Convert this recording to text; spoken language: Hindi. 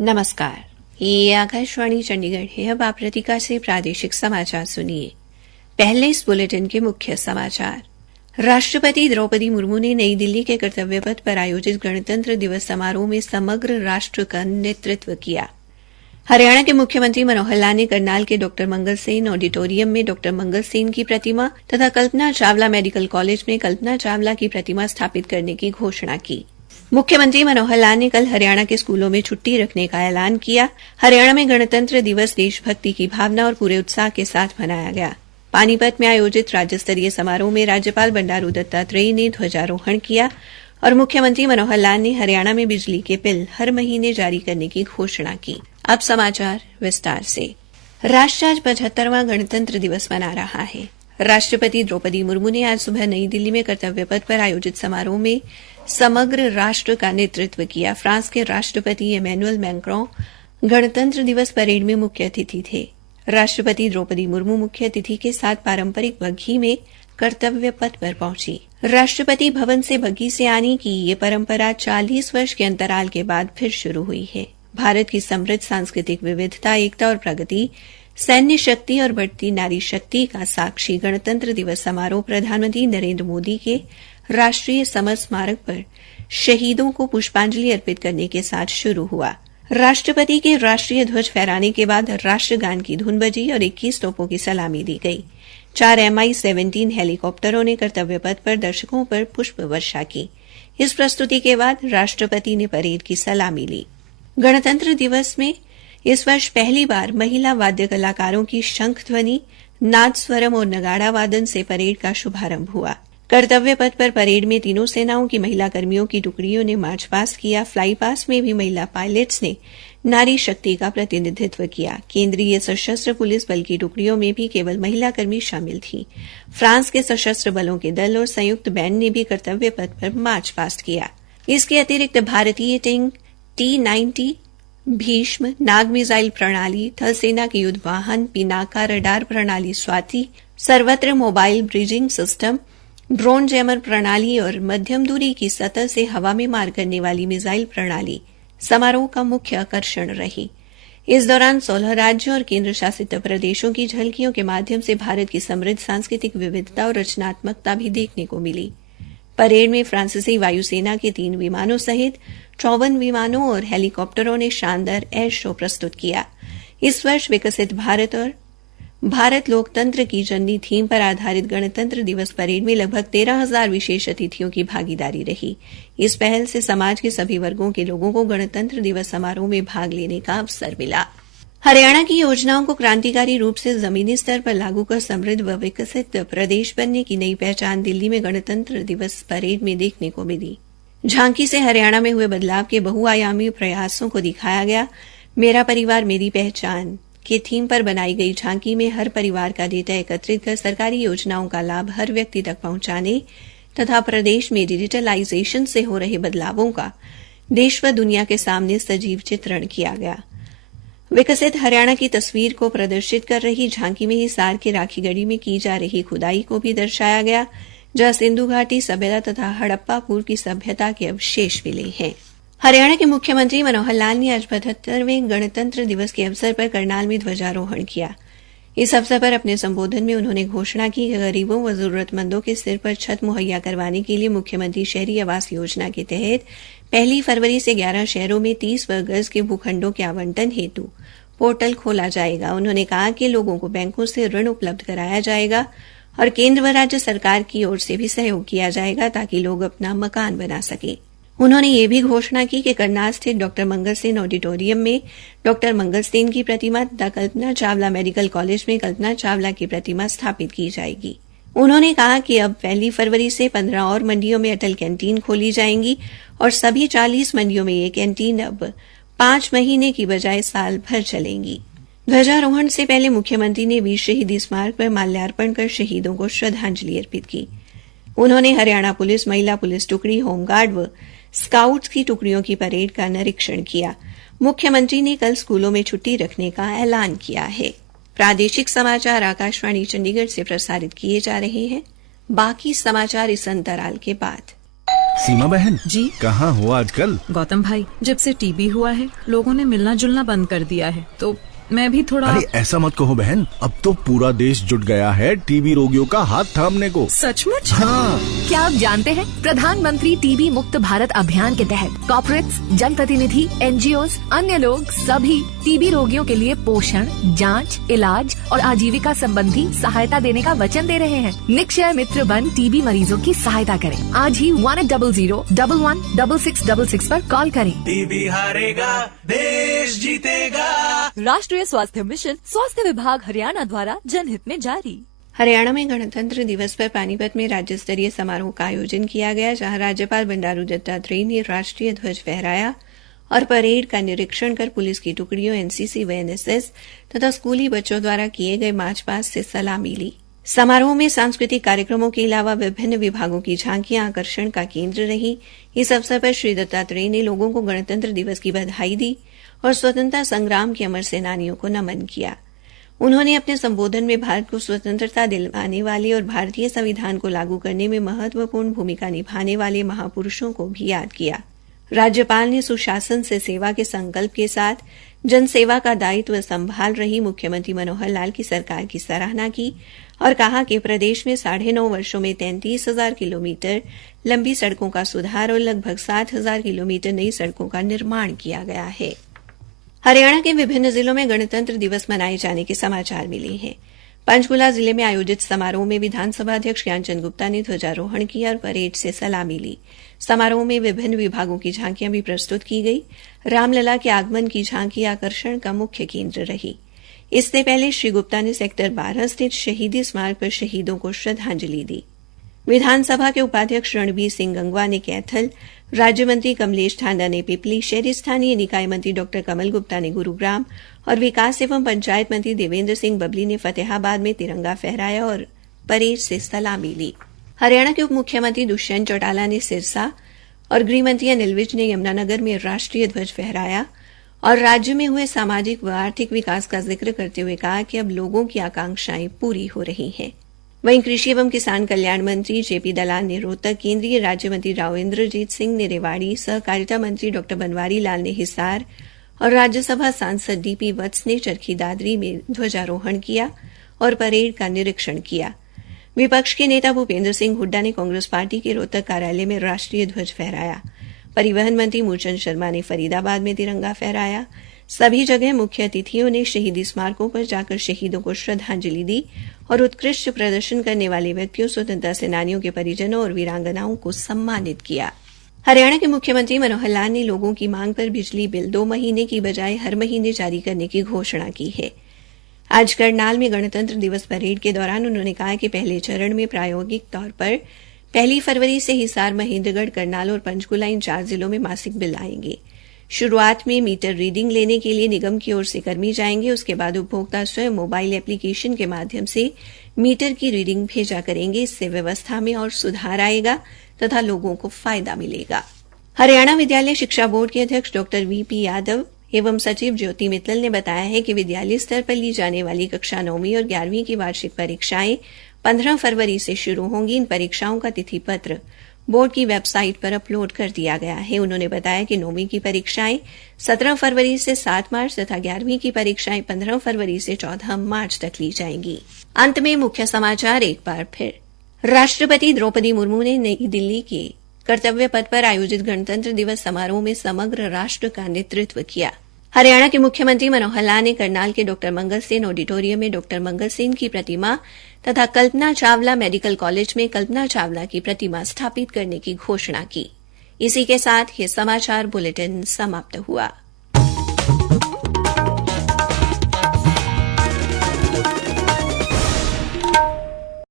नमस्कार, ये आकाशवाणी चंडीगढ़ है। अब आप रतिका से प्रादेशिक समाचार सुनिए। पहले इस बुलेटिन के मुख्य समाचार। राष्ट्रपति द्रौपदी मुर्मू ने नई दिल्ली के कर्तव्य पथ पर आयोजित गणतंत्र दिवस समारोह में समग्र राष्ट्र का नेतृत्व किया। हरियाणा के मुख्यमंत्री मनोहर लाल ने करनाल के डॉ मंगल सेन ऑडिटोरियम में डॉ मंगल सेन की प्रतिमा तथा कल्पना चावला मेडिकल कॉलेज में कल्पना चावला की प्रतिमा स्थापित करने की घोषणा की। मुख्यमंत्री मनोहर लाल ने कल हरियाणा के स्कूलों में छुट्टी रखने का ऐलान किया। हरियाणा में गणतंत्र दिवस देशभक्ति की भावना और पूरे उत्साह के साथ मनाया गया। पानीपत में आयोजित राज्य स्तरीय समारोह में राज्यपाल बंडारू दत्तात्रेय ने ध्वजारोहण किया और मुख्यमंत्री मनोहर लाल ने हरियाणा में बिजली के बिल हर महीने जारी करने की घोषणा की। अब समाचार विस्तार से। राष्ट्र आज 75वां गणतंत्र दिवस मना रहा है। राष्ट्रपति द्रौपदी मुर्मू ने आज सुबह नई दिल्ली में कर्तव्य पथ पर आयोजित समारोह में समग्र राष्ट्र का नेतृत्व किया। फ्रांस के राष्ट्रपति इमैनुअल मैक्रों गणतंत्र दिवस परेड में मुख्य अतिथि थे। राष्ट्रपति द्रौपदी मुर्मू मुख्य अतिथि के साथ पारंपरिक बग्घी में कर्तव्य पथ पर पहुंची। राष्ट्रपति भवन से बग्घी से आने की ये परंपरा 40 वर्ष के अंतराल के बाद फिर शुरू हुई है। भारत की समृद्ध सांस्कृतिक विविधता, एकता और प्रगति, सैन्य शक्ति और बढ़ती नारी शक्ति का साक्षी गणतंत्र दिवस समारोह प्रधानमंत्री नरेंद्र मोदी के राष्ट्रीय समर स्मारक पर शहीदों को पुष्पांजलि अर्पित करने के साथ शुरू हुआ। राष्ट्रपति के राष्ट्रीय ध्वज फहराने के बाद राष्ट्रगान की धुन बजी और 21 तोपों की सलामी दी गई। 4 MI-17 हेलीकॉप्टरों ने कर्तव्य पथ पर दर्शकों पर पुष्प वर्षा की। इस प्रस्तुति के बाद राष्ट्रपति ने परेड की सलामी ली। गणतंत्र दिवस में इस वर्ष पहली बार महिला वाद्य कलाकारों की शंख ध्वनि, नाद स्वरम और नगाड़ा वादन से परेड का शुभारंभ हुआ। कर्तव्य पथ पर परेड में तीनों सेनाओं की महिला कर्मियों की टुकड़ियों ने मार्च पास्ट किया। फ्लाई पास्ट में भी महिला पायलट्स ने नारी शक्ति का प्रतिनिधित्व किया। केंद्रीय सशस्त्र पुलिस बल की टुकड़ियों में भी केवल महिला कर्मी शामिल थी। फ्रांस के सशस्त्र बलों के दल और संयुक्त बैंड ने भी कर्तव्य पथ पर मार्च पास्ट किया। इसके अतिरिक्त भारतीय टैंक T-90, भीष्म, नाग मिसाइल प्रणाली, थल सेना के युद्ध वाहन, पिनाका रडार प्रणाली स्वाति, सर्वत्र mobile bridging system, drone jammer प्रणाली और मध्यम दूरी की सतह से हवा में मार करने वाली मिसाइल प्रणाली समारोह का मुख्य आकर्षण रही। इस दौरान 16 राज्यों और केंद्र शासित प्रदेशों की झलकियों के माध्यम से भारत की समृद्ध सांस्कृतिक विविधता और रचनात्मकता भी देखने को मिली। परेड में फ्रांसीसी वायुसेना के 3 विमानों सहित 54 विमानों और हेलीकॉप्टरों ने शानदार एयर शो प्रस्तुत किया। इस वर्ष विकसित भारत और भारत लोकतंत्र की जननी थीम पर आधारित गणतंत्र दिवस परेड में लगभग 13,000 विशेष अतिथियों की भागीदारी रही। इस पहल से समाज के सभी वर्गों के लोगों को गणतंत्र दिवस समारोह में भाग लेने का अवसर मिला। हरियाणा की योजनाओं को क्रांतिकारी रूप से जमीनी स्तर पर लागू कर समृद्ध व विकसित प्रदेश बनने की नई पहचान दिल्ली में गणतंत्र दिवस परेड में देखने को मिली। झांकी से हरियाणा में हुए बदलाव के बहुआयामी प्रयासों को दिखाया गया। मेरा परिवार मेरी पहचान के थीम पर बनाई गई झांकी में हर परिवार का डेटा एकत्रित कर सरकारी योजनाओं का लाभ हर व्यक्ति तक पहुंचाने तथा प्रदेश में डिजिटलाइजेशन से हो रहे बदलावों का देश व दुनिया के सामने सजीव चित्रण किया गया। विकसित हरियाणा की तस्वीर को प्रदर्शित कर रही झांकी में हिसार के राखी गढ़ी में की जा रही खुदाई को भी दर्शाया गया, जहां सिंधु घाटी सभ्यता तथा हड़प्पा पूर्व की सभ्यता के अवशेष मिले हैं। हरियाणा के मुख्यमंत्री मनोहर लाल ने आज 75वें गणतंत्र दिवस के अवसर पर करनाल में ध्वजारोहण किया। इस अवसर पर अपने संबोधन में उन्होंने घोषणा की कि गरीबों व जरूरतमंदों के सिर पर छत मुहैया करवाने के लिए मुख्यमंत्री शहरी आवास योजना के तहत 1 फरवरी से 11 शहरों में 30 वर्ग गज के भूखंडों के आवंटन हेतु पोर्टल खोला जाएगा। उन्होंने कहा कि लोगों को बैंकों से ऋण उपलब्ध कराया जाएगा और केंद्र व राज्य सरकार की ओर से भी सहयोग किया जाएगा ताकि लोग अपना मकान बना सकें। उन्होंने ये भी घोषणा की कि करनाल स्थित डॉ मंगल सेन ऑडिटोरियम में डॉ मंगल सेन की प्रतिमा तथा कल्पना चावला मेडिकल कॉलेज में कल्पना चावला की प्रतिमा स्थापित की जाएगी। उन्होंने कहा कि अब 1 फरवरी से 15 और मंडियों में अटल कैंटीन खोली जाएंगी और सभी 40 मंडियों में ये कैंटीन अब 5 महीने की बजाय साल भर चलेंगी। ध्वजारोहण से पहले मुख्यमंत्री ने वीर शहीदी स्मारक पर माल्यार्पण कर शहीदों को श्रद्धांजलि अर्पित की। उन्होंने हरियाणा पुलिस, महिला पुलिस टुकड़ी, होमगार्ड व स्काउट्स की टुकड़ियों की परेड का निरीक्षण किया। मुख्यमंत्री ने कल स्कूलों में छुट्टी रखने का ऐलान किया है। प्रादेशिक समाचार आकाशवाणी चंडीगढ़ से प्रसारित किए जा रहे हैं। बाकी समाचार इस अंतराल के बाद। सीमा बहन जी कहाँ हो आजकल? गौतम भाई, जब से टीबी हुआ है लोगों ने मिलना जुलना बंद कर दिया है, तो मैं भी थोड़ा। अरे ऐसा मत कहो बहन, अब तो पूरा देश जुट गया है टीबी रोगियों का हाथ थामने को। सचमुच? हाँ। क्या आप जानते हैं प्रधानमंत्री टीबी मुक्त भारत अभियान के तहत कॉर्पोरेट्स, जनप्रतिनिधि, एनजीओ, अन्य लोग सभी टीबी रोगियों के लिए पोषण, जांच, इलाज और आजीविका संबंधी सहायता देने का वचन दे रहे हैं। निक्षय मित्र बन टीबी मरीजों की सहायता करें। आज ही 1800-11-6666 पर कॉल करें। टीबी हारेगा देश जीतेगा। राष्ट्रीय स्वास्थ्य मिशन, स्वास्थ्य विभाग हरियाणा द्वारा जनहित में जारी। हरियाणा में गणतंत्र दिवस पर पानीपत में राज्य स्तरीय समारोह का आयोजन किया गया, जहां राज्यपाल बंडारू दत्तात्रेय ने राष्ट्रीय ध्वज फहराया और परेड का निरीक्षण कर पुलिस की टुकड़ियों, एनसीसी व एनएसएस तथा स्कूली बच्चों द्वारा किए गए मार्च पास्ट से सलामी ली। समारोह में सांस्कृतिक कार्यक्रमों के अलावा विभिन्न विभागों की झांकियां आकर्षण का केंद्र रही। इस अवसर पर श्री दत्तात्रेय ने लोगों को गणतंत्र दिवस की बधाई दी और स्वतंत्रता संग्राम के अमर सेनानियों को नमन किया। उन्होंने अपने संबोधन में भारत को स्वतंत्रता दिलवाने वाले और भारतीय संविधान को लागू करने में महत्वपूर्ण भूमिका निभाने वाले महापुरुषों को भी याद किया। राज्यपाल ने सुशासन से सेवा के संकल्प के साथ जनसेवा का दायित्व संभाल रही मुख्यमंत्री मनोहर लाल की सरकार की सराहना की और कहा कि प्रदेश में 9.5 वर्षों में 33,000 किलोमीटर लंबी सड़कों का सुधार और लगभग 7,000 किलोमीटर नई सड़कों का निर्माण किया गया है। हरियाणा के विभिन्न जिलों में गणतंत्र दिवस मनाए जाने के समाचार मिले हैं। पंचकुला जिले में आयोजित समारोह में विधानसभा अध्यक्ष ज्ञानचंद गुप्ता ने ध्वजारोहण किया और परेड से सलामी ली। समारोह में विभिन्न विभागों की झांकियां भी प्रस्तुत की गई। रामलला के आगमन की झांकी आकर्षण का मुख्य केंद्र रही। इससे पहले श्री गुप्ता ने सेक्टर 12 स्थित शहीदी स्मारक पर शहीदों को श्रद्धांजलि दी। विधानसभा के उपाध्यक्ष रणबीर सिंह गंगवा ने कैथल, राज्य मंत्री कमलेश ठांडा ने पिपली, शहरी स्थानीय निकाय मंत्री डॉ कमल गुप्ता ने गुरुग्राम और विकास एवं पंचायत मंत्री देवेंद्र सिंह बबली ने फतेहाबाद में तिरंगा फहराया और परेड से सलामी ली। हरियाणा के उप मुख्यमंत्री दुष्यंत चौटाला ने सिरसा और गृह मंत्री अनिल विज ने यमुनानगर में राष्ट्रीय ध्वज फहराया और राज्य में हुए सामाजिक व आर्थिक विकास का जिक्र करते हुए कहा कि अब लोगों की आकांक्षाएं पूरी हो रही हैं। वहीं कृषि एवं किसान कल्याण मंत्री जेपी दलाल ने रोहतक, केंद्रीय राज्य मंत्री राव इंद्रजीत सिंह ने रेवाड़ी, सहकारिता मंत्री डॉ बनवारी लाल ने हिसार और राज्यसभा सांसद डीपी वत्स ने चरखी दादरी में ध्वजारोहण किया और परेड का निरीक्षण किया। विपक्ष के नेता भूपेंद्र सिंह हुड्डा ने कांग्रेस पार्टी के रोहतक कार्यालय में राष्ट्रीय ध्वज फहराया। परिवहन मंत्री मूलचंद शर्मा ने फरीदाबाद में तिरंगा फहराया। सभी जगह मुख्य अतिथियों ने शहीदी स्मारकों पर जाकर शहीदों को श्रद्धांजलि दी और उत्कृष्ट प्रदर्शन करने वाले व्यक्तियों, स्वतंत्रता सेनानियों के परिजनों और वीरांगनाओं को सम्मानित किया। हरियाणा के मुख्यमंत्री मनोहर लाल ने लोगों की मांग पर बिजली बिल 2 महीने की बजाय हर महीने जारी करने की घोषणा की है। आज करनाल में गणतंत्र दिवस परेड के दौरान उन्होंने कहा कि पहले चरण में प्रायोगिक तौर पर 1 फरवरी से हिसार, महेंद्रगढ़, करनाल और पंचकुला इन 4 जिलों में मासिक बिल आएंगे। शुरुआत में मीटर रीडिंग लेने के लिए निगम की ओर से कर्मी जाएंगे। उसके बाद उपभोक्ता स्वयं मोबाइल एप्लीकेशन के माध्यम से मीटर की रीडिंग भेजा करेंगे। इससे व्यवस्था में और सुधार आएगा तथा लोगों को फायदा मिलेगा। हरियाणा विद्यालय शिक्षा बोर्ड के अध्यक्ष डॉ वीपी यादव एवं सचिव ज्योति मित्तल ने बताया है कि विद्यालय स्तर पर ली जाने वाली कक्षा 9वीं और 11वीं की वार्षिक परीक्षाएं 15 फरवरी से शुरू होंगी। इन परीक्षाओं का तिथि पत्र बोर्ड की वेबसाइट पर अपलोड कर दिया गया है। उन्होंने बताया कि 9वीं की परीक्षाएं 17 फरवरी से 7 मार्च तथा 11वीं की परीक्षाएं 15 फरवरी से 14 मार्च तक ली जाएंगी। अंत में मुख्य समाचार एक बार फिर। राष्ट्रपति द्रौपदी मुर्मू ने नई दिल्ली के कर्तव्य पथ पर आयोजित गणतंत्र दिवस समारोह में समग्र राष्ट्र का नेतृत्व किया। हरियाणा के मुख्यमंत्री मनोहर लाल ने करनाल के डॉ मंगल सेन ऑडिटोरियम में डॉ मंगल सेन की प्रतिमा तथा कल्पना चावला मेडिकल कॉलेज में कल्पना चावला की प्रतिमा स्थापित करने की घोषणा की। इसी के साथ ये समाचार बुलेटिन समाप्त हुआ।